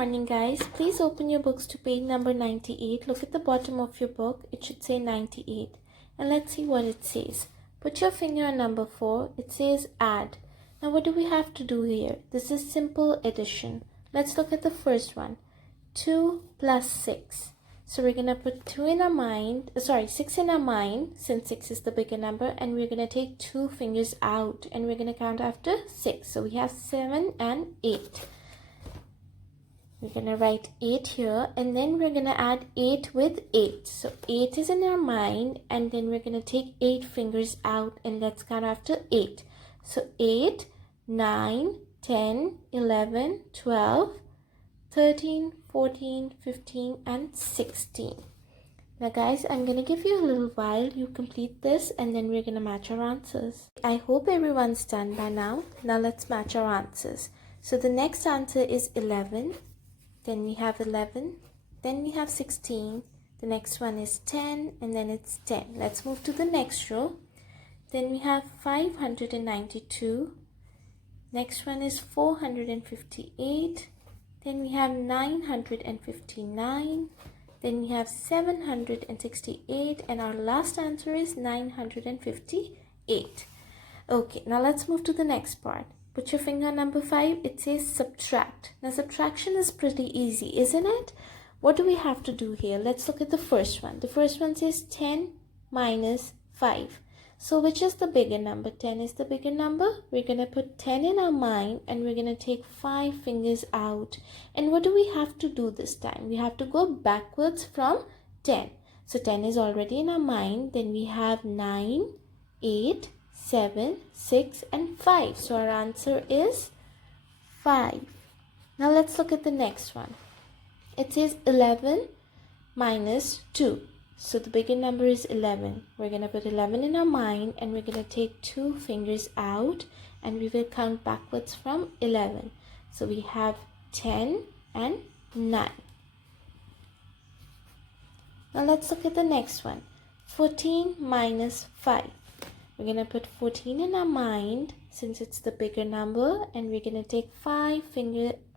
morning, guys. Please open your books to page number 98. Look at the bottom of your book. It should say 98. And let's see what it says. Put your finger on number 4. It says add. Now what do we have to do here? This is simple addition. Let's look at the first one. 2 plus 6. So we're going to put 6 in our mind, since 6 is the bigger number, and we're going to take 2 fingers out and we're going to count after 6. So we have 7 and 8. We're going to write 8 here, and then we're going to add 8 with 8. So 8 is in our mind, and then we're going to take 8 fingers out, and let's count after 8. So 8, 9, 10, 11, 12, 13, 14, 15, and 16. Now guys, I'm going to give you a little while. You complete this, and then we're going to match our answers. I hope everyone's done by now. Now let's match our answers. So the next answer is 11. Then we have 11, then we have 16, the next one is 10, and then it's 10. Let's move to the next row. Then we have 592, next one is 458, then we have 959, then we have 768, and our last answer is 958. Okay, now let's move to the next part. Put your finger on number 5. It says subtract. Now subtraction is pretty easy, isn't it? What do we have to do here? Let's look at the first one. The first one says 10 minus 5. So which is the bigger number? 10 is the bigger number. We're going to put 10 in our mind, and we're going to take 5 fingers out. And what do we have to do this time? We have to go backwards from 10. So 10 is already in our mind. Then we have 9, 8, 7, 6, and 5. So our answer is 5. Now let's look at the next one. It says 11 minus 2. So the bigger number is 11. We're going to put 11 in our mind, and we're going to take 2 fingers out, and we will count backwards from 11. So we have 10 and 9. Now let's look at the next one. 14 minus 5. We're going to put 14 in our mind, since it's the bigger number, and we're going to take 5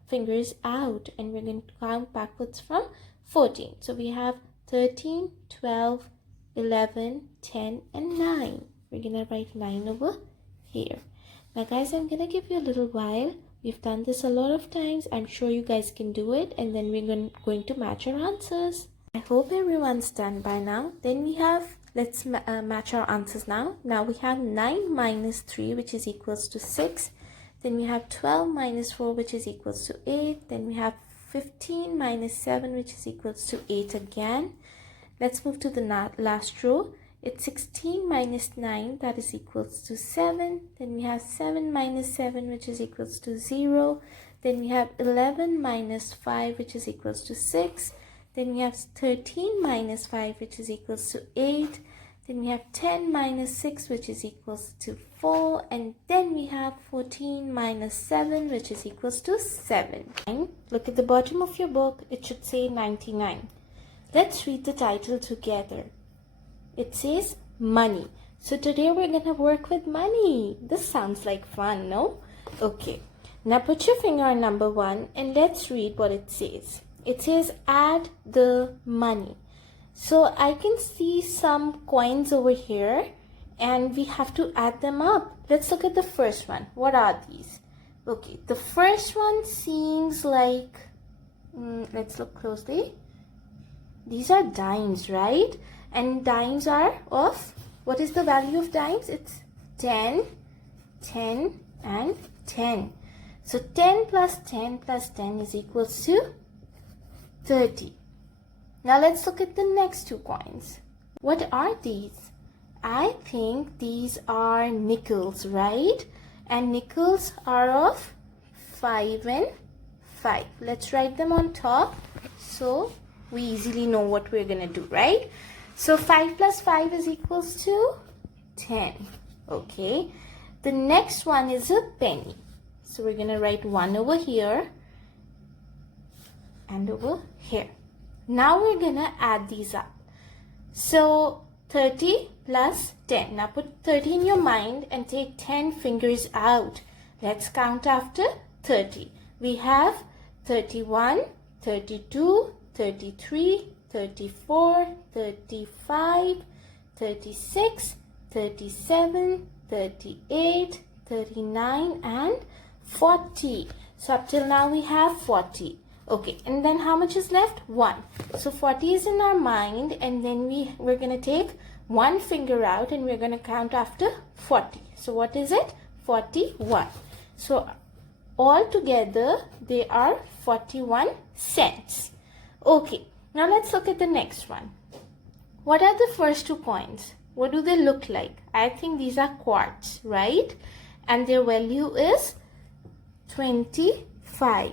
fingers out, and we're going to count backwards from 14. So we have 13, 12, 11, 10, and 9. We're going to write 9 over here. Now guys, I'm going to give you a little while. We've done this a lot of times. I'm sure you guys can do it, and then we're going to match our answers. I hope everyone's done by now. Then we have, let's match our answers now. Now we have 9 minus 3, which is equals to 6. Then we have 12 minus 4, which is equals to 8. Then we have 15 minus 7, which is equals to 8 again. Let's move to the last row. It's 16 minus 9, that is equals to 7. Then we have 7 minus 7, which is equals to 0. Then we have 11 minus 5, which is equals to 6. Then we have 13 minus 5, which is equals to 8. Then we have 10 minus 6, which is equals to 4. And then we have 14 minus 7, which is equals to 7. Look at the bottom of your book. It should say 99. Let's read the title together. It says money. So today we're going to work with money. This sounds like fun, no? Okay. Now put your finger on number 1, and let's read what it says. It says add the money. So I can see some coins over here, and we have to add them up. Let's look at the first one. What are these? Okay, the first one seems like, let's look closely. These are dimes, right? And dimes are of, what is the value of dimes? It's 10, 10, and 10. So 10 plus 10 plus 10 is equals to 30. Now let's look at the next 2 coins. What are these? I think these are nickels, right? And nickels are of 5 and 5. Let's write them on top so we easily know what we're going to do, right? So 5 plus 5 is equals to 10. Okay. The next one is a penny. So we're going to write 1 over here and over here. Now we're going to add these up. So 30 plus 10. Now put 30 in your mind and take 10 fingers out. Let's count after 30. We have 31, 32, 33, 34, 35, 36, 37, 38, 39 and 40. So up till now we have 40. Okay, and then how much is left? 1. So 40 is in our mind, and then we're going to take one finger out and we're going to count after 40. So what is it? 41. So all together they are 41 cents. Okay, now let's look at the next one. What are the first two coins? What do they look like? I think these are quarts, right? And their value is 25.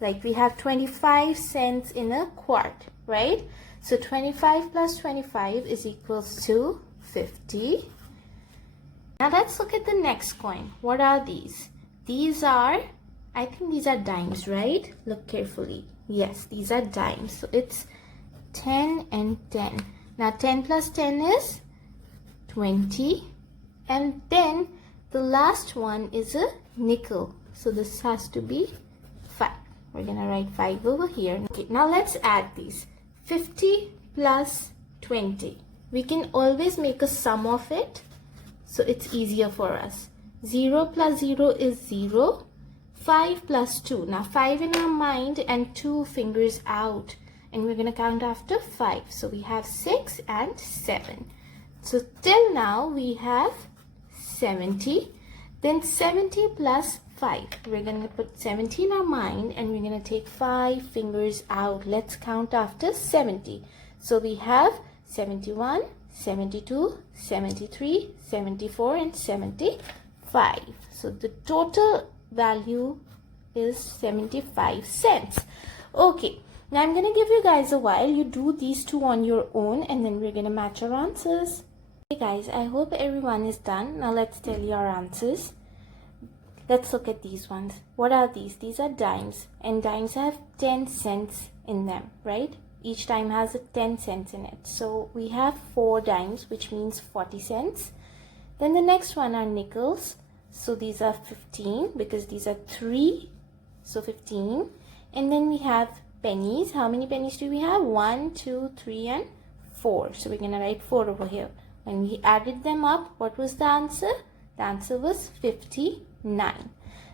Like we have 25 cents in a quart, right? So 25 plus 25 is equals to 50. Now let's look at the next coin. What are these? These are, I think these are dimes, right? Look carefully. Yes, these are dimes. So it's 10 and 10. Now 10 plus 10 is 20. And then the last one is a nickel. So this has to be 5. We're going to write 5 over here. Okay, now let's add these. 50 plus 20. We can always make a sum of it, so it's easier for us. 0 plus 0 is 0. 5 plus 2. Now 5 in our mind and 2 fingers out. And we're going to count after 5. So we have 6 and 7. So till now we have 70. Then 70 plus 5. We're going to put 70 in our mind and we're going to take 5 fingers out. Let's count after 70. So we have 71, 72, 73, 74 and 75. So the total value is 75 cents. Okay, now I'm going to give you guys a while. You do these two on your own and then we're going to match our answers. Okay guys, I hope everyone is done. Now let's tell you our answers. Let's look at these ones. What are these? These are dimes, and dimes have 10 cents in them, right? Each dime has a 10 cents in it. So we have 4 dimes, which means 40 cents. Then the next one are nickels. So these are 15 because these are 3. So 15. And then we have pennies. How many pennies do we have? 1, 2, 3 and 4. So we're going to write 4 over here. When we added them up, what was the answer? The answer was 59.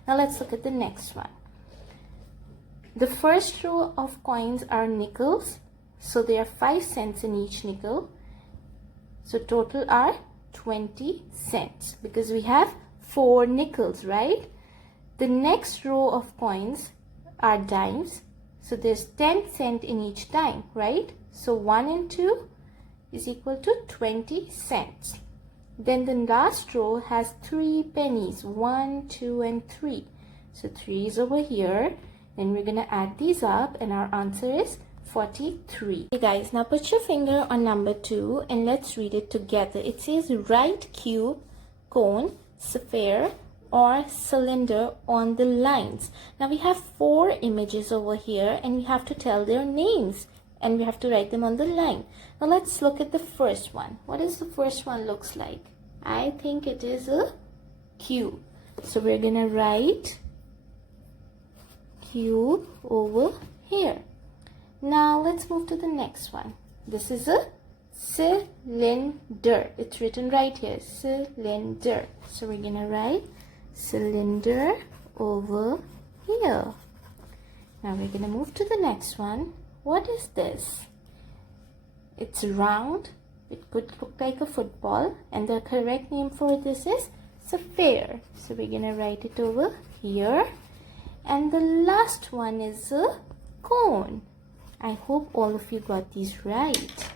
Now let's look at the next one. The first row of coins are nickels. So there are 5 cents in each nickel. So total are 20 cents because we have 4 nickels, right? The next row of coins are dimes. So there's 10 cents in each dime, right? So 1 and 2 is equal to 20 cents. Then the last row has 3 pennies, 1, 2 and 3. So 3 is over here. Then we're going to add these up and our answer is 43. Okay guys, now put your finger on number 2 and let's read it together. It says write cube, cone, sphere or cylinder on the lines. Now we have 4 images over here and we have to tell their names and we have to write them on the line. Now let's look at the first one. What does the first one looks like? I think it is a cube. So we're gonna write cube over here. Now let's move to the next one. This is a cylinder. It's written right here, cylinder. So we're gonna write cylinder over here. Now we're gonna move to the next one. What is this? It's round. It could look like a football, and the correct name for this is sphere. So we're gonna write it over here. And the last one is a cone. I hope all of you got these right.